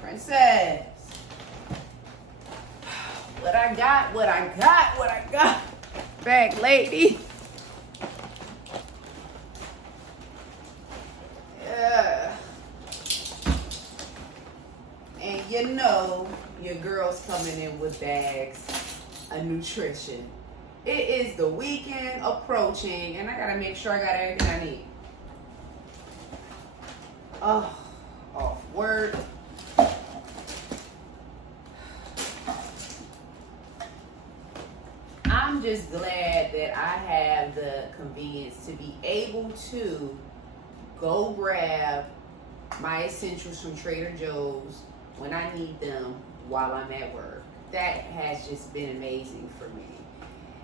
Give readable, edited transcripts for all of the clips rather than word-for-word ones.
Princess. What I got. Back, lady. Yeah. And you know your girl's coming in with bags of nutrition. It is the weekend approaching, and I gotta make sure I got everything I need. Oh, off work. I'm just glad that I have the convenience to be able to go grab my essentials from Trader Joe's when I need them while I'm at work. That has just been amazing for me.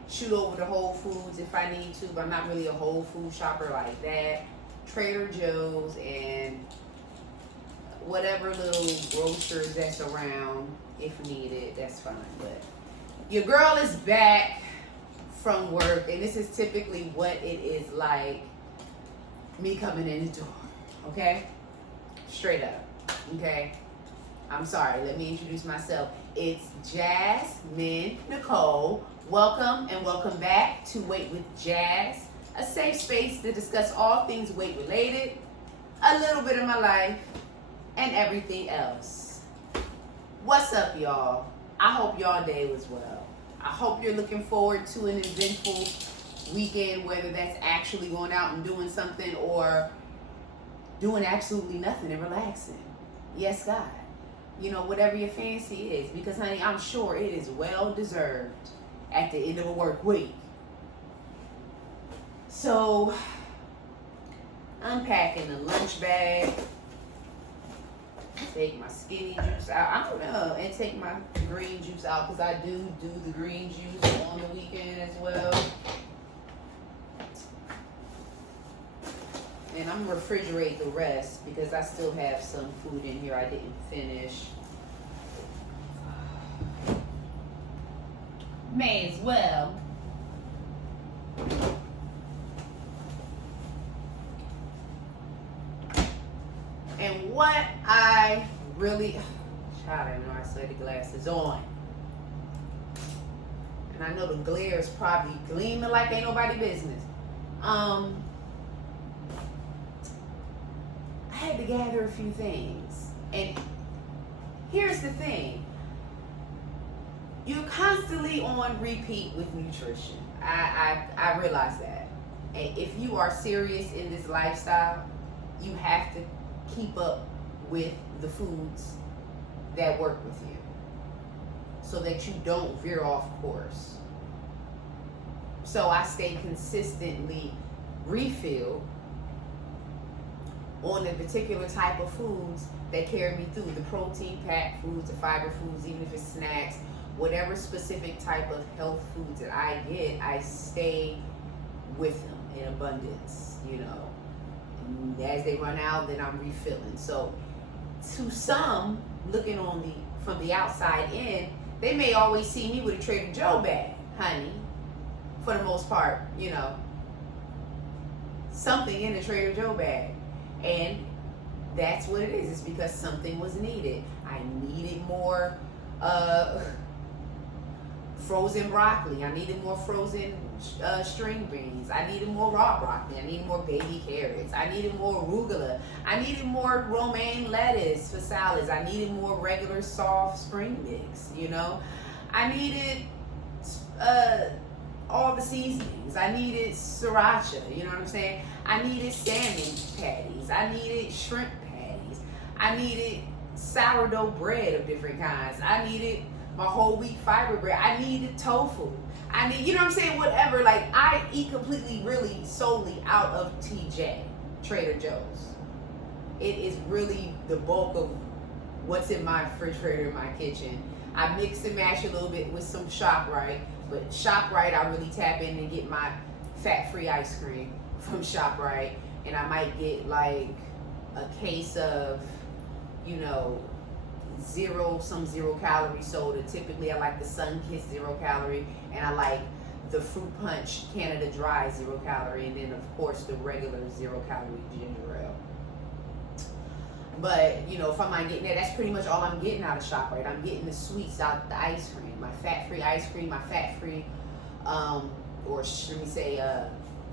Shoot over to Whole Foods if I need to, but I'm not really a Whole Food shopper like that. Trader Joe's and whatever little grocers that's around if needed, that's fine. But your girl is back from work, and this is typically what it is like me coming in the door, okay? Straight up, okay? I'm sorry, let me introduce myself. It's Jasmine Nicole. Welcome and welcome back to Weight with Jazz, a safe space to discuss all things weight related, a little bit of my life, and everything else. What's up, y'all? I hope y'all day was well. I hope you're looking forward to an eventful weekend, whether that's actually going out and doing something or doing absolutely nothing and relaxing. Yes, God. You know, whatever your fancy is, because honey, I'm sure it is well deserved at the end of a work week. So, unpacking the lunch bag, take my skinny juice out. And take my green juice out, because I do the green juice on the weekend as well. And I'm gonna refrigerate the rest because I still have some food in here I didn't finish. May as well. And what I really, child, I know I still had the glasses on. And I know the glare is probably gleaming like ain't nobody business. I had to gather a few things. And here's the thing. You're constantly on repeat with nutrition. I realize that. And if you are serious in this lifestyle, you have to keep up with the foods that work with you so that you don't veer off course. So I stay consistently refilled on a particular type of foods that carry me through, the protein packed foods, the fiber foods, even if it's snacks, whatever specific type of health foods that I get, I stay with them in abundance, you know. And as they run out, then I'm refilling. So to some, looking from the outside in, they may always see me with a Trader Joe bag, honey. For the most part, you know, something in a Trader Joe bag. And that's what it is. It's because something was needed. I needed more frozen broccoli. I needed more frozen string beans. I needed more raw broccoli. I needed more baby carrots. I needed more arugula. I needed more romaine lettuce for salads. I needed more regular soft spring mix, you know. I needed all the seasonings. I needed sriracha, you know what I'm saying? I needed salmon patties. I needed shrimp patties. I needed sourdough bread of different kinds. I needed my whole wheat fiber bread. I needed tofu. I need, you know what I'm saying? Whatever. Like, I eat completely, really, solely out of TJ, Trader Joe's. It is really the bulk of what's in my refrigerator, in my kitchen. I mix and mash a little bit with some ShopRite, but ShopRite, I really tap in and get my fat-free ice cream from ShopRite, and I might get like a case of, you know, zero calorie soda. Typically I like the Sun Kissed 0 calorie, and I like the fruit punch Canada Dry 0 calorie, and then of course the regular 0 calorie ginger ale. But you know, if I'm not getting that, that's pretty much all I'm getting out of ShopRite. I'm getting the sweets out the ice cream, my fat-free ice cream, my fat-free, or should we say,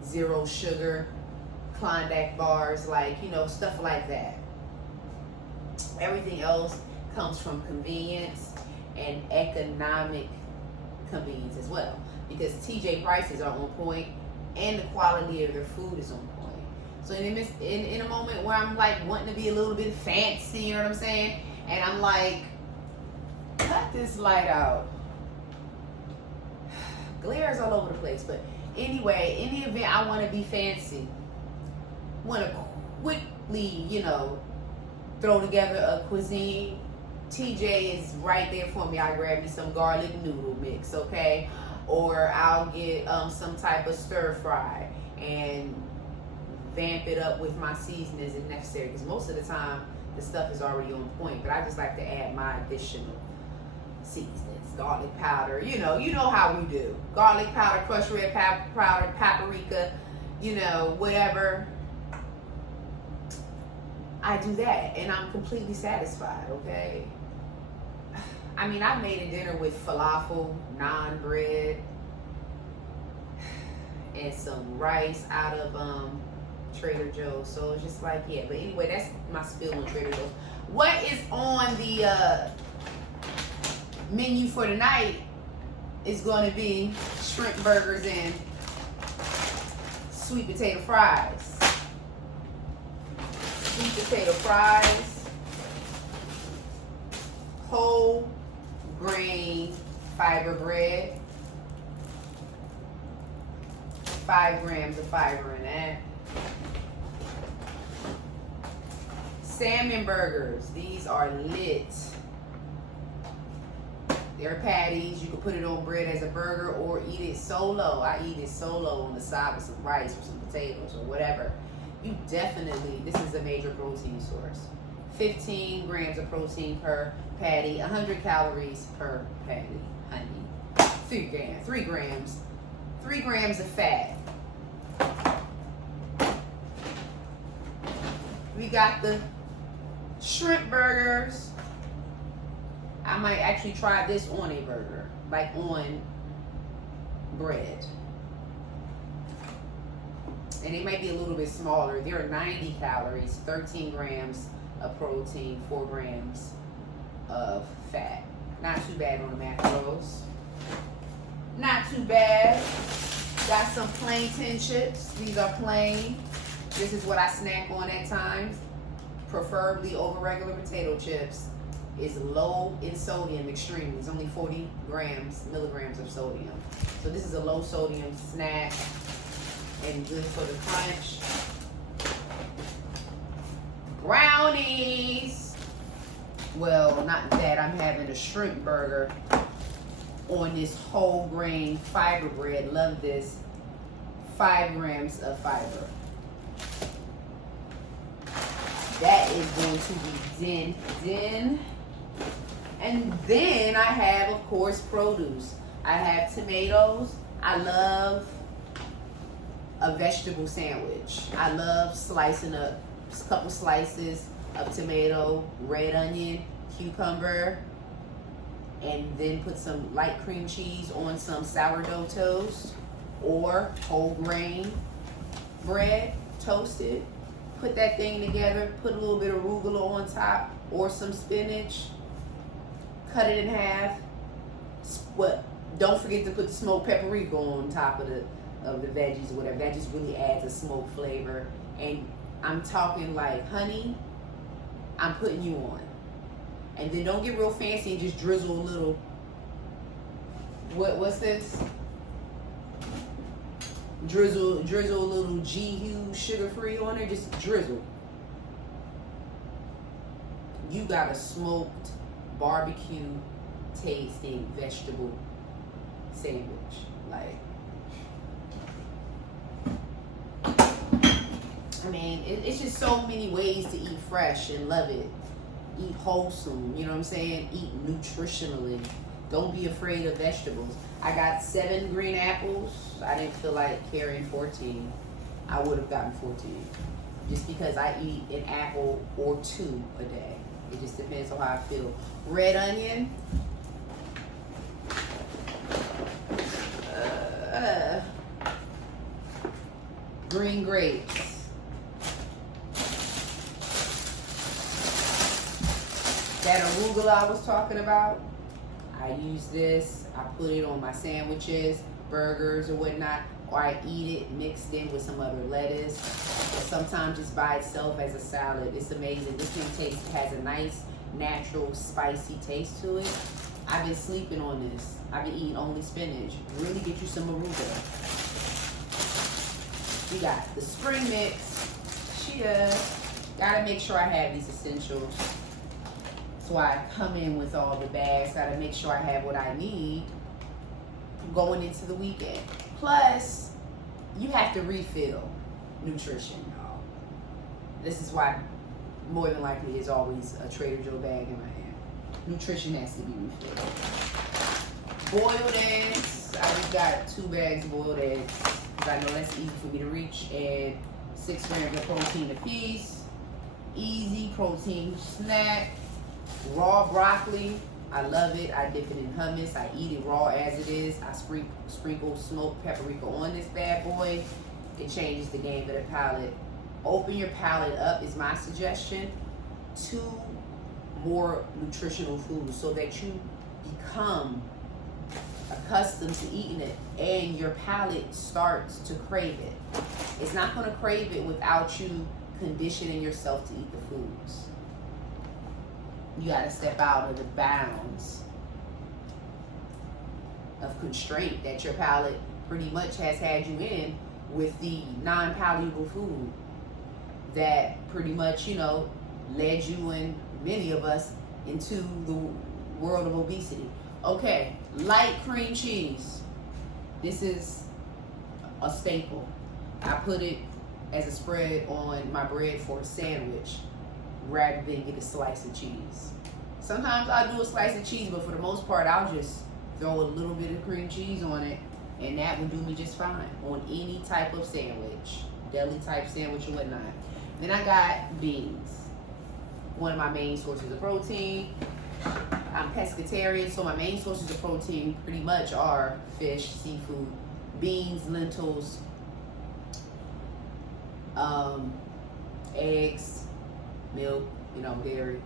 0 sugar Klondike bars, like, you know, stuff like that. Everything else comes from convenience and economic convenience as well, because TJ prices are on point and the quality of their food is on point. So in a moment where I'm like wanting to be a little bit fancy, you know what I'm saying? And I'm like, cut this light out. Glares all over the place. But anyway, in the event I want to be fancy, want to quickly, you know, throw together a cuisine, TJ is right there for me. I grab me some garlic noodle mix, okay? Or I'll get some type of stir fry and vamp it up with my seasonings if necessary, because most of the time the stuff is already on point, but I just like to add my additional seasonings. Garlic powder, you know how we do. Garlic powder, crushed red powder, paprika, you know, whatever. I do that and I'm completely satisfied, okay? I mean, I made a dinner with falafel, naan bread, and some rice out of Trader Joe's. So it's just like, yeah. But anyway, that's my spill on Trader Joe's. What is on the menu for tonight is going to be shrimp burgers and sweet potato fries. Sweet potato fries, whole grain fiber bread, 5 grams of fiber in that. Salmon burgers, these are lit. They're patties. You can put it on bread as a burger or eat it solo. I eat it solo on the side with some rice or some potatoes or whatever. You definitely, this is a major protein source. 15 grams of protein per patty, 100 calories per patty, honey. 3 grams of fat. We got the shrimp burgers. I might actually try this on a burger, like on bread. And it might be a little bit smaller. They're 90 calories, 13 grams of protein, 4 grams of fat. Not too bad on the macros. Not too bad. Got some plantain chips. These are plain. This is what I snack on at times, preferably over regular potato chips. It's low in sodium, extremely. It's only 40 milligrams of sodium. So this is a low sodium snack and good for the crunch. Brownies. Well, not that. I'm having a shrimp burger on this whole grain fiber bread. Love this. 5 grams of fiber. That is going to be din. And then I have, of course, produce. I have tomatoes. I love a vegetable sandwich. I love slicing up a couple slices of tomato, red onion, cucumber, and then put some light cream cheese on some sourdough toast or whole grain bread, toasted. Put that thing together, put a little bit of arugula on top or some spinach, cut it in half. Don't forget to put the smoked paprika on top of the veggies or whatever. That just really adds a smoked flavor. And I'm talking like, honey, I'm putting you on. And then don't get real fancy and just drizzle a little. What's this? Drizzle a little G-Hue sugar-free on there. Just drizzle. You got a smoked barbecue tasting vegetable sandwich. Like, I mean, it's just so many ways to eat fresh and love it. Eat wholesome, you know what I'm saying? Eat nutritionally. Don't be afraid of vegetables. I got 7 green apples. I didn't feel like carrying 14. I would have gotten 14. Just because I eat an apple or 2 a day. It just depends on how I feel. Red onion. Green grapes. That arugula I was talking about, I use this. I put it on my sandwiches, burgers, or whatnot, or I eat it mixed in with some other lettuce, or sometimes just by itself as a salad. It's amazing. This thing has a nice, natural, spicy taste to it. I've been sleeping on this. I've been eating only spinach. Really get you some arugula. We got the spring mix, chia. Gotta make sure I have these essentials. So I come in with all the bags. Gotta make sure I have what I need going into the weekend. Plus, you have to refill nutrition, y'all. This is why more than likely there's always a Trader Joe bag in my hand. Nutrition has to be refilled. Boiled eggs. I just got 2 bags of boiled eggs. I know that's easy for me to reach, and 6 grams of protein apiece. Easy protein snack. Raw broccoli, I love it. I dip it in hummus. I eat it raw as it is. I sprinkle smoked paprika on this bad boy. It changes the game of the palate. Open your palate up is my suggestion to more nutritional foods so that you become accustomed to eating it and your palate starts to crave it. It's not going to crave it without you conditioning yourself to eat the foods. You got to step out of the bounds of constraint that your palate pretty much has had you in with the non-palatable food that pretty much, led you and many of us into the world of obesity. Okay, light cream cheese. This is a staple. I put it as a spread on my bread for a sandwich rather than get a slice of cheese. Sometimes I'll do a slice of cheese, but for the most part, I'll just throw a little bit of cream cheese on it, and that would do me just fine on any type of sandwich, deli type sandwich or whatnot. Then I got beans. One of my main sources of protein. I'm pescatarian, so my main sources of protein pretty much are fish, seafood, beans, lentils, eggs, milk, dairy.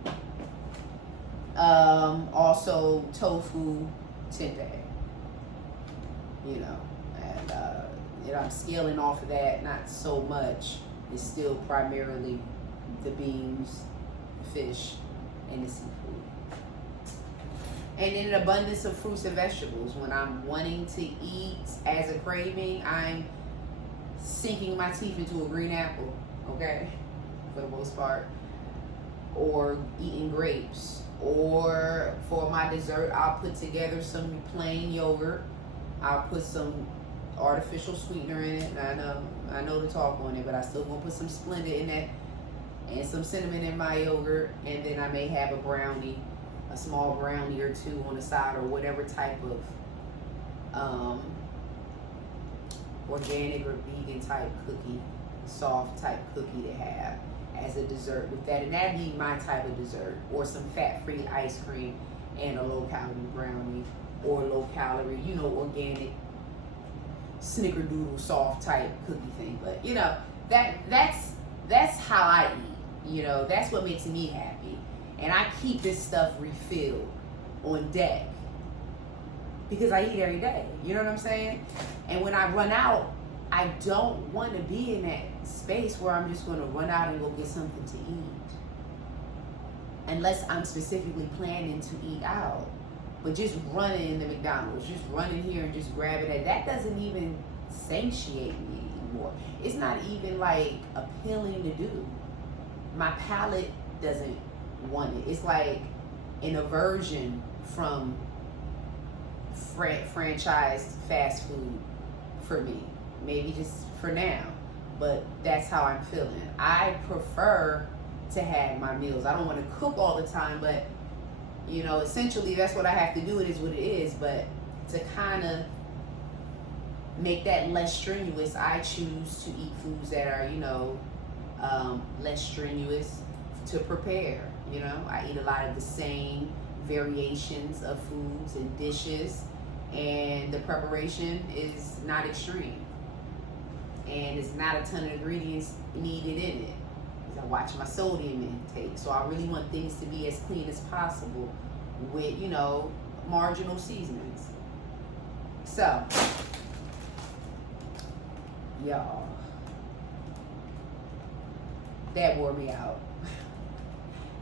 Also tofu, tempeh. And I'm scaling off of that, not so much. It's still primarily the beans, fish, and the seafood. And in an abundance of fruits and vegetables. When I'm wanting to eat as a craving, I'm sinking my teeth into a green apple, okay, for the most part, or eating grapes. Or for my dessert, I'll put together some plain yogurt. I'll put some artificial sweetener in it. I know to talk on it, but I still gonna put some Splenda in that and some cinnamon in my yogurt. And then I may have a brownie, a small brownie or 2 on the side, or whatever type of organic or vegan type cookie, soft type cookie to have as a dessert with that. And that'd be my type of dessert. Or some fat-free ice cream and a low-calorie brownie, or low-calorie, organic snickerdoodle soft type cookie thing. But that's how I eat. That's what makes me happy. And I keep this stuff refilled on deck because I eat every day. You know what I'm saying? And when I run out, I don't want to be in that space where I'm just going to run out and go get something to eat. Unless I'm specifically planning to eat out. But just running in the McDonald's, just running here and just grabbing it, that doesn't even satiate me anymore. It's not even like appealing to do. My palate doesn't want it. It's like an aversion from franchised fast food for me. Maybe just for now, but that's how I'm feeling. I prefer to have my meals. I don't want to cook all the time, but You know, essentially that's what I have to do. It is what it is. But to kind of make that less strenuous, I choose to eat foods that are, you know, less strenuous to prepare. You know, I eat a lot of the same variations of foods and dishes, and the preparation is not extreme, and it's not a ton of ingredients needed in it. I watch my sodium intake, so I really want things to be as clean as possible with, you know, marginal seasonings. So, y'all, that wore me out.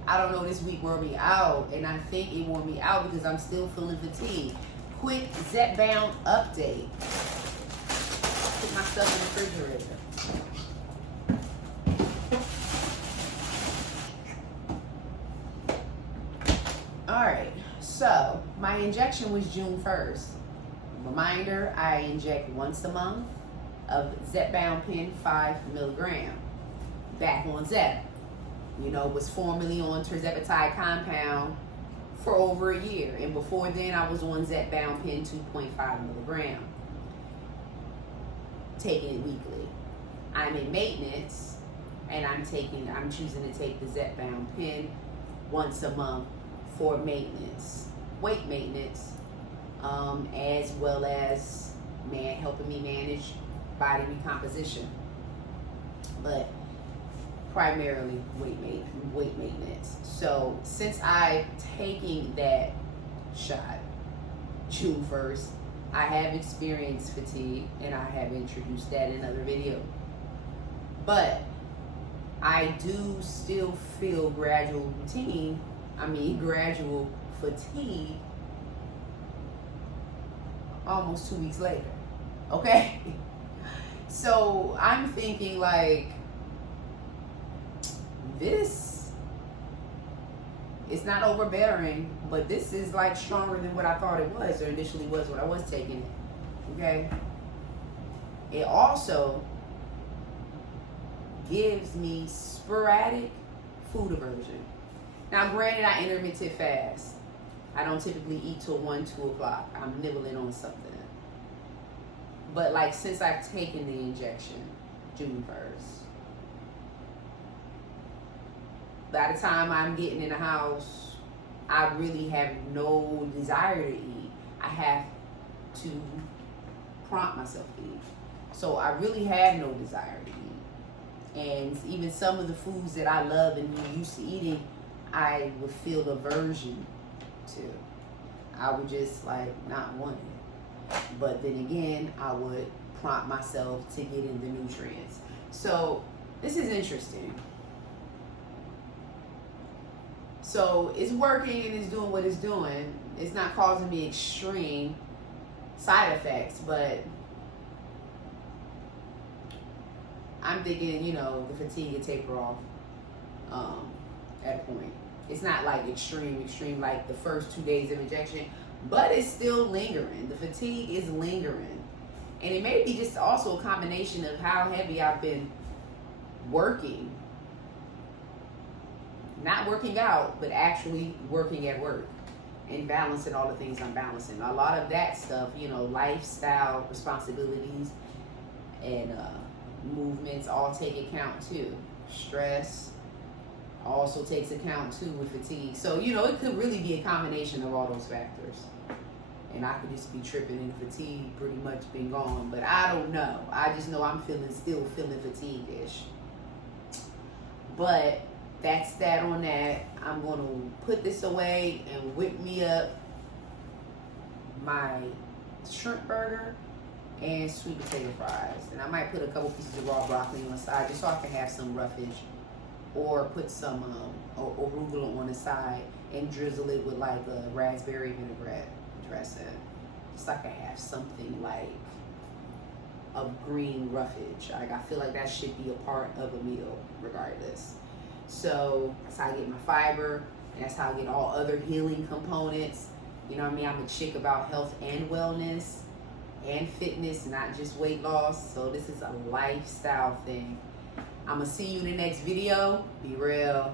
I don't know, this week wore me out, and I think it wore me out because I'm still feeling fatigued. Quick zepbound update. Put my stuff in the refrigerator. Alright, so my injection was June 1st. Reminder, I inject once a month of zepbound pen 5 milligram. Back on Zep. You know, was formerly on terzepatide compound for over a year. And before then, I was on zepbound pen 2.5 milligram. Taking it weekly. I'm in maintenance, and I'm choosing to take the zepbound pen once a month for maintenance, weight maintenance, as well as helping me manage body recomposition, but primarily weight maintenance. So since I'm taking that shot June 1st, I have experienced fatigue, and I have introduced that in another video. But I do still feel gradual fatigue almost 2 weeks later. Okay? So I'm thinking like, this is not overbearing, but this is like stronger than what I thought it was, or initially was when I was taking it. Okay? It also gives me sporadic food aversion. Now, granted, I intermittent fast. I don't typically eat till 1, 2 o'clock. I'm nibbling on something. But like, since I've taken the injection, June 1st, by the time I'm getting in the house, I really have no desire to eat. I have to prompt myself to eat. So I really have no desire to eat. And even some of the foods that I love and I'm used to eating, I would feel aversion to. I would just like not want it. But then again, I would prompt myself to get in the nutrients. So this is interesting. So it's working and it's doing what it's doing. It's not causing me extreme side effects, but I'm thinking, you know, the fatigue will taper off at a point. It's not like extreme like the first 2 days of injection, but it's still lingering. The fatigue is lingering. And it may be just also a combination of how heavy I've been working. Not working out, but actually working at work and balancing all the things I'm balancing. A lot of that stuff, you know, lifestyle responsibilities and movements all take account too. Stress also takes account too with fatigue. So, you know, it could really be a combination of all those factors. And I could just be tripping and fatigue pretty much been gone. But I don't know. I just know I'm still feeling fatigued-ish. But that's that on that. I'm going to put this away and whip me up my shrimp burger and sweet potato fries. And I might put a couple pieces of raw broccoli on the side just so I can have some roughage. Or put some arugula on the side and drizzle it with like a raspberry vinaigrette dressing. Just so I can have something like of green roughage. Like, I feel like that should be a part of a meal regardless. So that's how I get my fiber. And that's how I get all other healing components. You know what I mean? I'm a chick about health and wellness and fitness, not just weight loss. So this is a lifestyle thing. I'm going to see you in the next video. Be real.